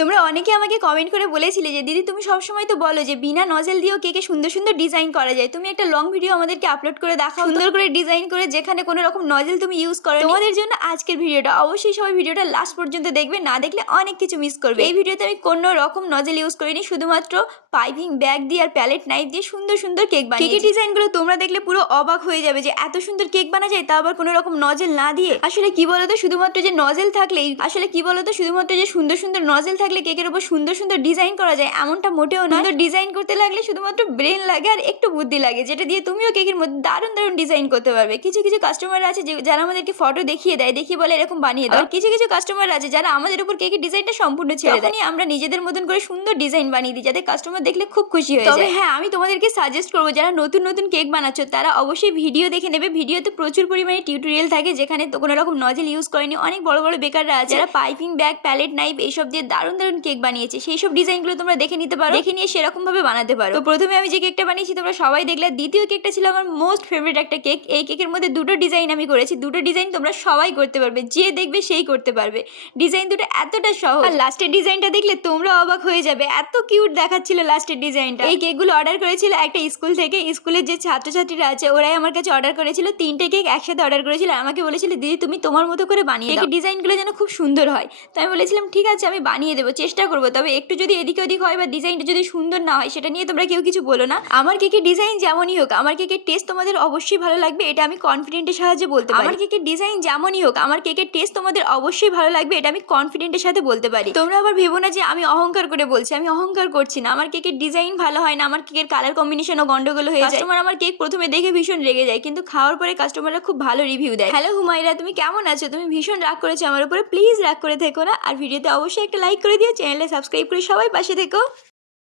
তোমরা অনেকে আমাকে কমেন্ট করে বলেছিলে যে দিদি তুমি সবসময় তো বলো যে বিনা নজেল দিয়েও কেকে সুন্দর সুন্দর ডিজাইন করা যায়, তুমি একটা লং ভিডিও আমাদেরকে আপলোড করে দেখাও সুন্দর করে ডিজাইন করে, যেখানে কোনো রকম নজেল তুমি ইউজ করো। তোমাদের জন্য আজকের ভিডিওটা, অবশ্যই সবাই ভিডিওটা লাস্ট পর্যন্ত দেখবে, না দেখলে অনেক কিছু মিস করবে। এই ভিডিওতে আমি কোনো রকম নজেল ইউজ করিনি, শুধুমাত্র পাইপিং ব্যাগ দিয়ে আর প্যালেট নাইফ দিয়ে সুন্দর সুন্দর কেক বানিয়েছি। কেকের ডিজাইনগুলো তোমরা দেখলে পুরো অবাক হয়ে যাবে যে এত সুন্দর কেক বানা যায়, তা আবার কোনো রকম নজেল না দিয়ে। আসলে কি বলতো, শুধুমাত্র যে নজেল থাকলেই শুধুমাত্র যে সুন্দর সুন্দর নজেল থাকলে কেকের উপর সুন্দর সুন্দর ডিজাইন করা যায় এমনটা মোটেও না। সুন্দর ডিজাইন করতে লাগলে শুধুমাত্র ব্রেন লাগে আর একটু বুদ্ধি লাগে, যেটা দিয়ে তুমিও কেকের মধ্যে দারুণ দারুণ ডিজাইন করতে পারবে। কিছু কিছু কাস্টমার আছে যারা আমাদেরকে ফটো দেখিয়ে দেয়, দেখিয়ে বলে এরকম বানিয়ে দাও। কিছু কিছু কাস্টমার আছে যারা আমাদের উপর কেকের ডিজাইনটা সম্পূর্ণ ছেড়ে দেয়, আমরা নিজেদের মতন করে সুন্দর ডিজাইন বানিয়ে দিই, যাতে কাস্টমার দেখলে খুব খুশি হয়ে যায়। তবে হ্যাঁ, আমি তোমাদেরকে সাজেস্ট করবো যারা নতুন নতুন কেক বানাচ্ছ তারা অবশ্যই ভিডিও দেখে নেবে। ভিডিওতে প্রচুর পরিমাণে টিউটোরিয়াল থাকে, যেখানে তো কোনো রকম নজেল ইউজ করেনি। অনেক বড় বড় বেকাররা আছে যারা পাইপিং ব্যাগ, প্যালেট নাইফ এইসব দিয়ে দারুণ দারুণ কেক বানিয়েছে, সেই সব ডিজাইনগুলো তোমরা দেখে নিতে পারো, দেখে নিয়ে সেরকম ভাবে বানাতে পারো। তো প্রথমে আমি যে কেকটা বানিয়েছি তোমরা সবাই দেখলে, দ্বিতীয় কেকটা ছিল আমার মোস্ট ফেভারিট একটা কেক। এই কেকের মধ্যে দুটো ডিজাইন আমি করেছি, দুটো ডিজাইন তোমরা সবাই করতে পারবে, যে দেখবে সেই করতে পারবে। ডিজাইন দুটো এতটা সহজ, আর লাস্টের ডিজাইনটা দেখলে তোমরা অবাক হয়ে যাবে, এত কিউট দেখাচ্ছিল লাস্টের ডিজাইনটা। এই কেকগুলো অর্ডার করেছিল একটা স্কুল থেকে, স্কুলের যে ছাত্রছাত্রীরা আছে ওরাই আমার কাছে অর্ডার করেছিল, 3টে কেক একসাথে অর্ডার করেছিল। আমাকে বলেছিল দিদি তুমি তোমার মতো করে বানিয়ে দাও, ডিজাইনগুলো যেন খুব সুন্দর হয়। তো আমি বলেছিলাম ঠিক আছে আমি বানিয়ে দেবো, চেষ্টা করবো, তবে একটু যদি এদিক ওদিক হয় বা ডিজাইনটা যদি সুন্দর না হয় সেটা নিয়ে তোমরা কেউ কিছু বলো না। আমার কেকের ডিজাইন যেমনই হোক, আমার কেকের টেস্ট তোমাদের অবশ্যই ভালো লাগবে, এটা আমি কনফিডেন্টের সাহায্যে বলতে পারি। আমার কেকের ডিজাইন যেমনই হোক, আমার কেকের টেস্ট তোমাদের অবশ্যই ভালো লাগবে, এটা আমি কনফিডেন্টের সাথে বলতে পারি। তোমরা আবার ভেবো না যে আমি অহংকার করে বলছি, আমি অহংকার করছি না। আমার কেকের ডিজাইন ভালো হয় না, আমার কেকের কালার কম্বিনেশনও গন্ডগোল হয়ে যায়। কাস্টমার আমার কেক প্রথমে দেখে ভীষণ রেগে যায়, কিন্তু খাওয়ার পরে কাস্টমাররা খুব ভালো রিভিউ দেয়। হ্যালো হুমায়রা, তুমি কেমন আছো? তুমি ভীষণ রাগ করেছো আমার উপরে, প্লিজ রাগ করে থেকো না, আর ভিডিওতে অবশ্যই একটা লাইক করে দিও, চ্যানেলে সাবস্ক্রাইব করে সবাই পাশে থেকো।